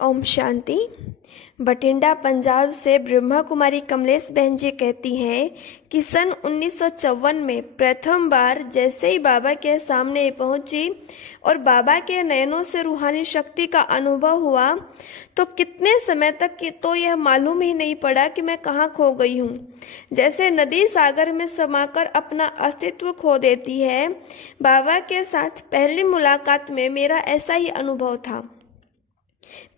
ओम शांति। बठिंडा पंजाब से ब्रह्मा कुमारी कमलेश बहन जी कहती हैं कि सन 1954 में प्रथम बार जैसे ही बाबा के सामने पहुंची और बाबा के नयनों से रूहानी शक्ति का अनुभव हुआ तो कितने समय तक कि तो यह मालूम ही नहीं पड़ा कि मैं कहाँ खो गई हूँ। जैसे नदी सागर में समाकर अपना अस्तित्व खो देती है, बाबा के साथ पहली मुलाकात में मेरा ऐसा ही अनुभव था।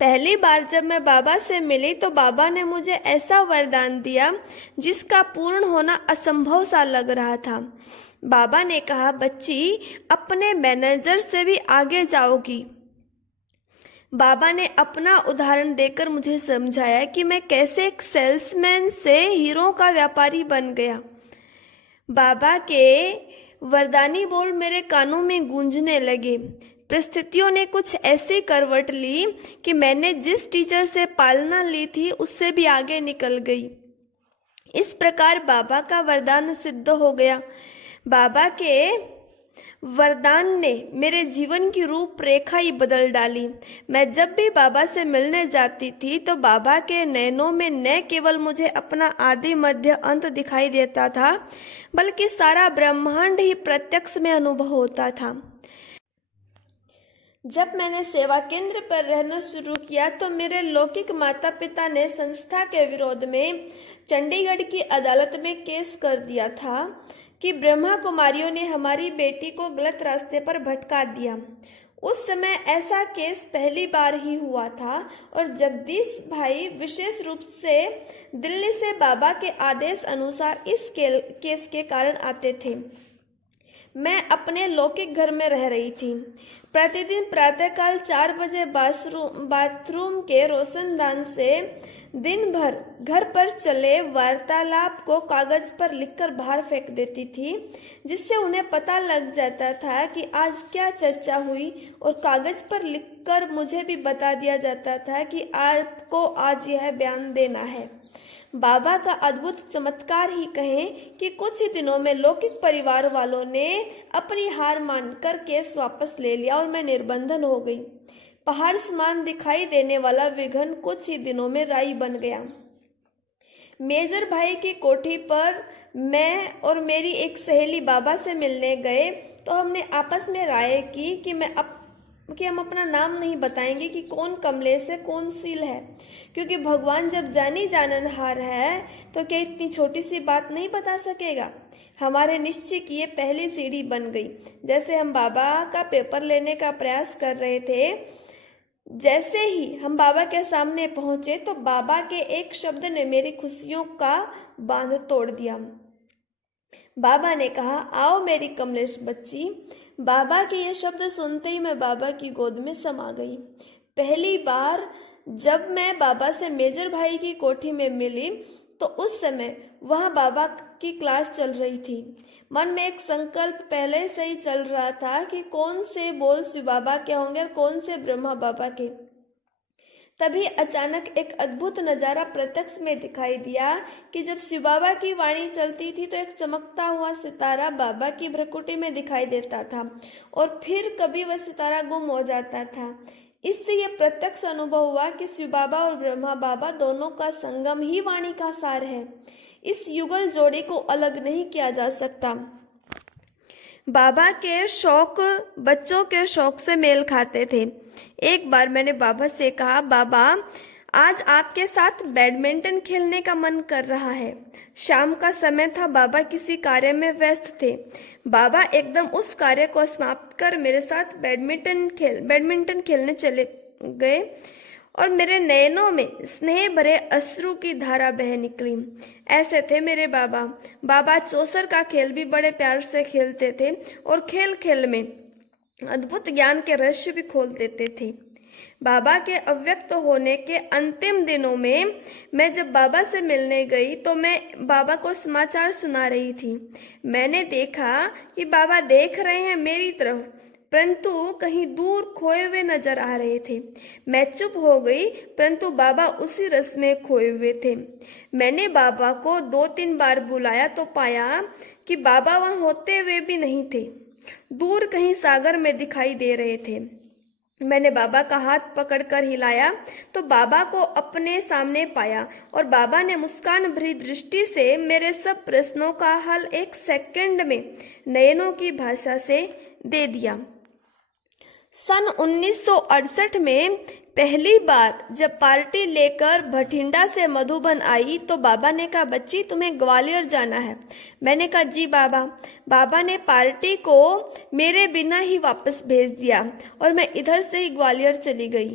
पहली बार जब मैं बाबा से मिली तो बाबा ने मुझे ऐसा वरदान दिया जिसका पूर्ण होना असंभव सा लग रहा था। बाबा ने कहा, बच्ची अपने मैनेजर से भी आगे जाओगी। बाबा ने अपना उदाहरण देकर मुझे समझाया कि मैं कैसे एक सेल्समैन से हीरो का व्यापारी बन गया। बाबा के वरदानी बोल मेरे कानों में गूंजने लगे। परिस्थितियों ने कुछ ऐसी करवट ली कि मैंने जिस टीचर से पालना ली थी उससे भी आगे निकल गई। इस प्रकार बाबा का वरदान सिद्ध हो गया। बाबा के वरदान ने मेरे जीवन की रूपरेखा ही बदल डाली। मैं जब भी बाबा से मिलने जाती थी तो बाबा के नयनों में न केवल मुझे अपना आदि मध्य अंत दिखाई देता था, बल्कि सारा ब्रह्मांड ही प्रत्यक्ष में अनुभव होता था। जब मैंने सेवा केंद्र पर रहना शुरू किया तो मेरे लौकिक माता पिता ने संस्था के विरोध में चंडीगढ़ की अदालत में केस कर दिया था कि ब्रह्मा कुमारियों ने हमारी बेटी को गलत रास्ते पर भटका दिया। उस समय ऐसा केस पहली बार ही हुआ था और जगदीश भाई विशेष रूप से दिल्ली से बाबा के आदेश अनुसार इस केस के कारण आते थे। मैं अपने लौकिक घर में रह रही थी। प्रतिदिन प्रातःकाल 4 बजे बाथरूम के रोशनदान से दिन भर घर पर चले वार्तालाप को कागज पर लिखकर बाहर फेंक देती थी, जिससे उन्हें पता लग जाता था कि आज क्या चर्चा हुई, और कागज पर लिखकर मुझे भी बता दिया जाता था कि आपको आज यह बयान देना है। बाबा का अद्भुत चमत्कार ही कहें कि कुछ ही दिनों में लौकिक परिवार वालों ने अपनी हार मानकर केस वापस ले लिया और मैं निर्बंधन हो गई। पहाड़ समान दिखाई देने वाला विघन कुछ ही दिनों में राई बन गया। मेजर भाई की कोठी पर मैं और मेरी एक सहेली बाबा से मिलने गए तो हमने आपस में राय की कि हम अपना नाम नहीं बताएंगे कि कौन कमलेश है कौन सील है, क्योंकि भगवान जब जानी जाननहार है तो क्या इतनी छोटी सी बात नहीं बता सकेगा। हमारे निश्चय की ये पहली सीढ़ी बन गई। जैसे हम बाबा का पेपर लेने का प्रयास कर रहे थे, जैसे ही हम बाबा के सामने पहुंचे तो बाबा के एक शब्द ने मेरी खुशियों का बांध तोड़ दिया। बाबा ने कहा, आओ मेरी कमलेश बच्ची। बाबा के ये शब्द सुनते ही मैं बाबा की गोद में समा गई। पहली बार जब मैं बाबा से मेजर भाई की कोठी में मिली तो उस समय वहाँ बाबा की क्लास चल रही थी। मन में एक संकल्प पहले से ही चल रहा था कि कौन से बोल शिव बाबा के होंगे और कौन से ब्रह्मा बाबा के। तभी अचानक एक अद्भुत नजारा प्रत्यक्ष में दिखाई दिया कि जब शिव बाबा की वाणी चलती थी तो एक चमकता हुआ सितारा बाबा की भ्रकुटी में दिखाई देता था और फिर कभी वह सितारा गुम हो जाता था। इससे यह प्रत्यक्ष अनुभव हुआ कि शिव बाबा और ब्रह्मा बाबा दोनों का संगम ही वाणी का सार है। इस युगल जोड़ी को अलग नहीं किया जा सकता। बाबा के शौक बच्चों के शौक से मेल खाते थे। एक बार मैंने बाबा से कहा, बाबा आज आपके साथ बैडमिंटन खेलने का मन कर रहा है। शाम का समय था, बाबा किसी कार्य में व्यस्त थे। बाबा एकदम उस कार्य को समाप्त कर मेरे साथ बैडमिंटन खेलने चले गए और मेरे नयनों में स्नेह भरे अश्रु की धारा बह निकली। ऐसे थे मेरे बाबा। बाबा चौसर का खेल भी बड़े प्यार से खेलते थे और खेल खेल में अद्भुत ज्ञान के रहस्य भी खोल देते थे। बाबा के अव्यक्त होने के अंतिम दिनों में मैं जब बाबा से मिलने गई तो मैं बाबा को समाचार सुना रही थी। मैंने देखा कि बाबा देख रहे हैं मेरी तरफ, परंतु कहीं दूर खोए हुए नजर आ रहे थे। मैं चुप हो गई, परंतु बाबा उसी रस में खोए हुए थे। मैंने बाबा को 2-3 बार बुलाया तो पाया कि बाबा वहां होते हुए भी नहीं थे, दूर कहीं सागर में दिखाई दे रहे थे। मैंने बाबा का हाथ पकड़कर हिलाया तो बाबा को अपने सामने पाया और बाबा ने मुस्कान भरी दृष्टि से मेरे सब प्रश्नों का हल 1 सेकंड में नयनों की भाषा से दे दिया। सन 1968 में पहली बार जब पार्टी लेकर भटिंडा से मधुबन आई तो बाबा ने कहा, बच्ची तुम्हें ग्वालियर जाना है। मैंने कहा, जी बाबा। बाबा ने पार्टी को मेरे बिना ही वापस भेज दिया और मैं इधर से ही ग्वालियर चली गई।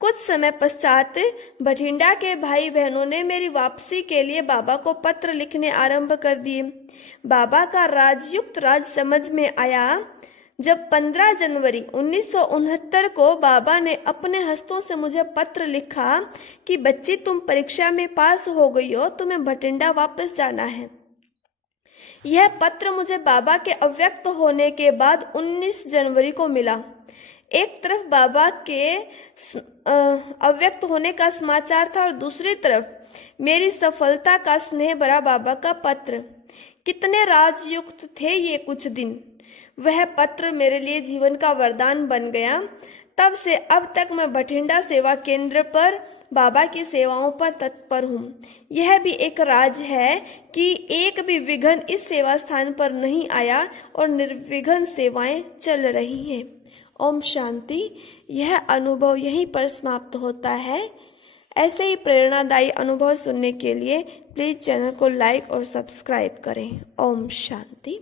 कुछ समय पश्चात भटिंडा के भाई बहनों ने मेरी वापसी के लिए बाबा को पत्र लिखने आरंभ कर दिए। बाबा का राजयुक्त राज समझ में आया जब 15 जनवरी 1969 को बाबा ने अपने हस्तों से मुझे पत्र लिखा कि बच्ची तुम परीक्षा में पास हो गई हो, तुम्हें भटिंडा वापस जाना है। यह पत्र मुझे बाबा के अव्यक्त होने के बाद 19 जनवरी को मिला। एक तरफ बाबा के अव्यक्त होने का समाचार था और दूसरी तरफ मेरी सफलता का स्नेह भरा बाबा का पत्र। कितने राजयुक्त थे ये कुछ दिन। वह पत्र मेरे लिए जीवन का वरदान बन गया। तब से अब तक मैं भटिंडा सेवा केंद्र पर बाबा की सेवाओं पर तत्पर हूँ। यह भी एक राज है कि एक भी विघ्न इस सेवा स्थान पर नहीं आया और निर्विघ्न सेवाएं चल रही हैं। ओम शांति। यह अनुभव यहीं पर समाप्त होता है। ऐसे ही प्रेरणादायी अनुभव सुनने के लिए प्लीज चैनल को लाइक और सब्सक्राइब करें। ओम शांति।